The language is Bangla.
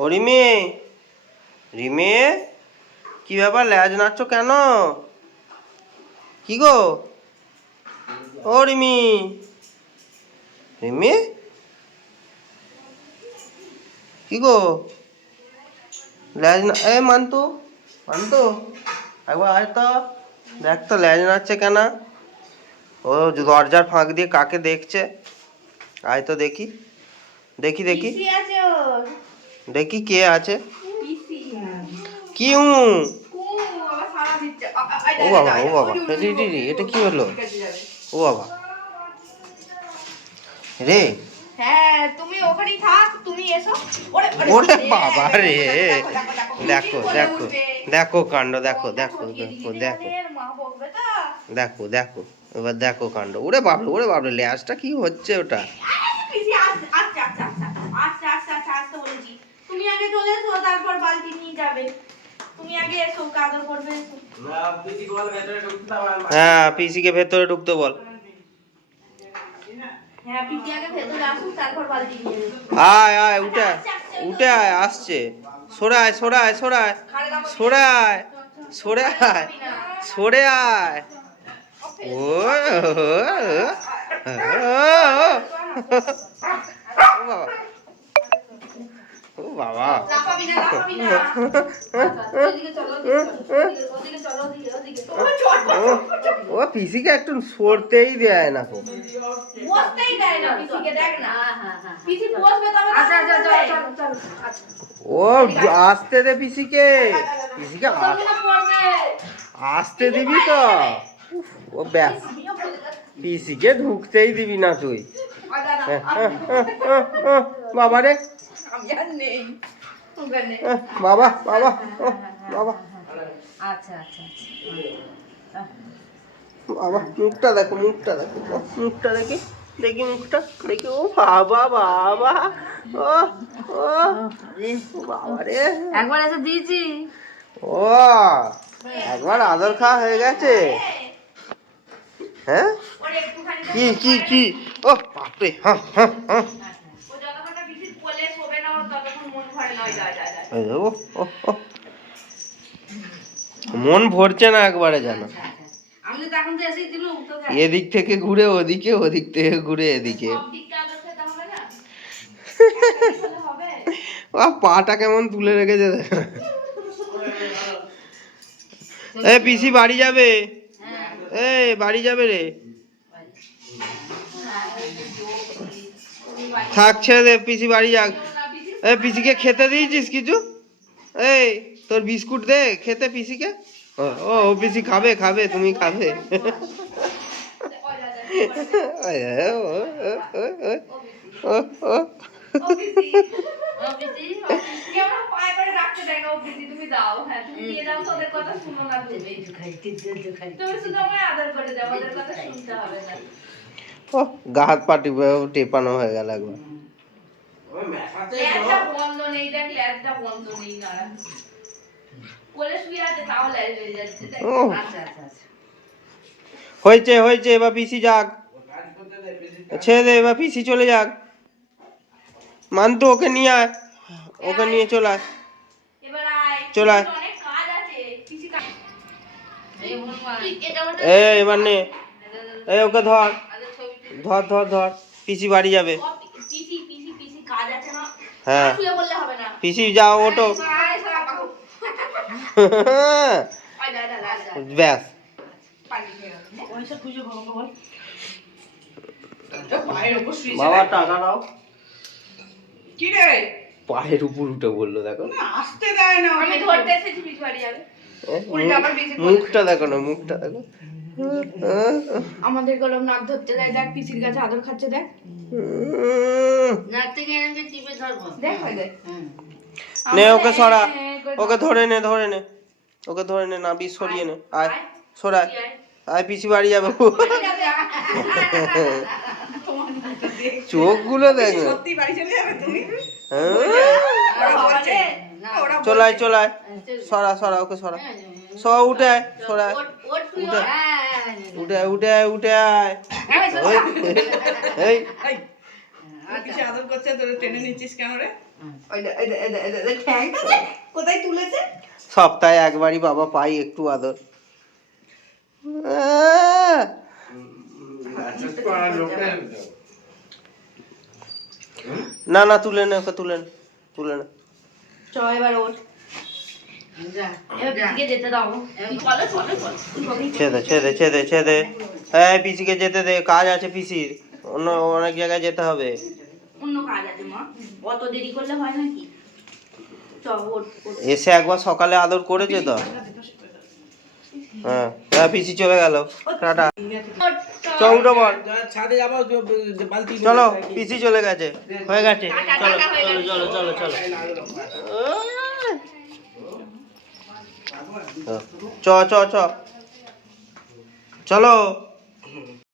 ও রিমি, রিমি কি ব্যাপার, ল্যাজ নাড়ছো কেন? কি গো? ও রিমি, রিমি কি গো? ল্যাজ না, এ মান্তু, মান্তু একবার আয় তো, দেখ তো ল্যাজ নাড়ছে কেন? ও দরজার ফাঁক দিয়ে কাকে দেখছে। আয় তো দেখি, দেখি দেখি দেখি কে আছে। কি ও বাবা, ও বাবা, এটা কি হলো? ও বাবা রে, হ্যাঁ তুমি ওখানেই থাক, তুমি এসো। ওরে বাবা রে, দেখো দেখো দেখো কাণ্ড, দেখো দেখো দেখো দেখো মা বকবে তো। দেখো দেখো, এবার দেখো কাণ্ড। ওরে বাবরে, ওরে বাবরে, ল্যাজটা কি হচ্ছে ওটা? পিসি আচ্ছা আচ্ছা আচ্ছা আচ্ছা আচ্ছা আচ্ছা আচ্ছা বলেছি। তুমি আগে চলে এসো, তারপর বালতি নিয়ে যাবে। তুমি আগে এসো, কাদর করবে এসো। না পিসি বল ভেতরে ঢুকতে দাও। হ্যাঁ পিসিকে ভেতরে ঢুকতে বল। হ্যাঁ পিসি আগে ভেতরে আসুক, তারপর বালতি নিয়ে যাবে। আয় আয়, উঠে উঠে আয়, আসছে। সরায় সরায় সরায় সরায় সরায় সরে আয়। ও বাবা, ও বাবা, লাফাবি না, লাফাবি না। ওদিকে চলো, ওদিকে চলো, ওদিকে। ও পিসিকে একটু সরতেই দেয় না তো, বসতেই দেয় না পিসিকে, দেখ না। পিসি বসবে তবে। আচ্ছা আচ্ছা চলো চলো চলো। আচ্ছা ও আসতে দে পিসিকে, পিসিকে আসতে দিবি তো। ও ব্যাস, পিসিকে ঢুকতেই দিবি না তুই। বাবা রে, আমি আর নেই ওখানে। বাবা বাবা, বাবা আচ্ছা আচ্ছা বাবা, মুখটা দেখো, মুখটা দেখো, মুখটা দেখি, দেখি মুখটা দেখি। ও বাবা বাবা, ও ও বাবা রে, একবার এসে দিয়েছি। ও একবার আদর খাওয়া হয়ে গেছে। হ্যাঁ ওরে একটুখানি কি কি কি, ও বাপরে, হ্যাঁ হ্যাঁ হ্যাঁ, ও যতক্ষণ না পিসি কোলে শোবে না, ওর ততক্ষণ মন ভরে না। যা যা যা। ও ও ও, মন ভরছে না একবারে যেন। আমি তো এখন তো এসেই দিল তোকে। এদিক থেকে ঘুরে ওদিকে, ওদিক থেকে ঘুরে এদিকে। সব দিকটা আদর খেতে হবে না। একটা হবে। ও পাটা কেমন তুলে রেখেছে। এ পিসি বাড়ি যাবে, এ বাড়ি যাবে রে। থাক ছেড়ে দে, পিসি বাড়ি যাক। এ পিসিকে খেতে দিয়েছিস কিছু? এই তোর বিস্কুট দে খেতে পিসিকে। ও ও পিসি খাবে, খাবে, তুমি খাবে। তুমি দাও, হ্যাঁ তুমি দিয়ে দাও, তোদের কথা শুনো না। তুমি শুধু আমায় আদর করে দাও, ওদের কথা শুনতে হবে না। ও গা হাত পা টেপানো হয়ে গেল একবার। ল্যাজটা বন্ধ নেই, দেখ ল্যাজটা বন্ধ নেই না। কোলে শুয়ে আছে তাও ল্যাজ বেরিয়ে যাচ্ছে, দেখ। আচ্ছা আচ্ছা আচ্ছা হয়েছে হয়েছে, এবার পিসি যাক, ছেড়ে দে, এবার পিসি চলে যাক। মান্তু ওকে নিয়ে আয়, ওকে নিয়ে চলে আয়, এবার আয়, চলে আয়। অনেক কাজ আছে পিসি কাজ। এ এবার নে, এই ওকে ধর ধর ধর ধর, পিসি বাড়ি যাবে। পিসি পিসি পিসি কাজ আছে না। হ্যাঁ শুয়ে বললে হবে না। পিসি যাও, ওঠো। আয় সারা বাবু। আয় দা দা দা। ব্যাস, পানি খেয়ে গেল। ওইসব খুঁজে বল। বাবা টাকা দাও। কি রে? পায়ের উপর উঠে বললো, দেখো না আসতে দেয় না। আমি ধরতে এসেছি পিছু বাড়ি যাবে। উল্টা আবার পিসি মুখটা দেখো না, মুখটা দেখো। আমাদের গলম নাক ধরতে দেয়, দেখ পিসির কাছে আদর খাচ্ছে, দেখ। নাক থেকে এনে চিপে ধরবো, দেখ হয় দেখ। নে ওকে সরা, ওকে ধরে নে, ধরে নে, ওকে ধরে নে, না বিষ সরিয়ে নে। আয় সরায়, আয় পিসি বাড়ি যাবে। চোখ গুলো দেখ, সত্যি বাড়ি চলে যাবে তুমি। চলায় চলায়, সরা সরা, ওকে সরা, সরা, উঠে আয়, সরা, উঠে উঠে উঠে উঠে আয়। এই পিসি আদর করছে, তোর টেনে নিচ্ছিস কেন রে? ঠ্যাংটা দেখ কোথায় তুলেছে। সপ্তাহে একবারই বাবা পাই একটু আদর। না না, তুলে নে ওকে, তুলে নে, তুলে নে। চ এবার ওঠ, এবার পিসিকে যেতে দাও। চলো চলো চলো। ছেদে ছেদে ছেদে ছেদে। হ্যাঁ, পিসিকে যেতে দে, কাজ আছে পিসির, অন্য অনেক জায়গায় যেতে হবে। অন্য কাজ আছে মা, অত দেরি করলে হয় নাকি? চ ওঠ ওঠ। এসে একবার সকালে আদর করেছে তো। হ্যাঁ হ্যাঁ, পিসি চলে গেল, টাটা। চ উঠো বল, ছাদে যাবো বালতি চলো পিসি চলে গেছে, হয়ে গেছে, চলো চলো চলো চলো চলো। চ চ চ চলো।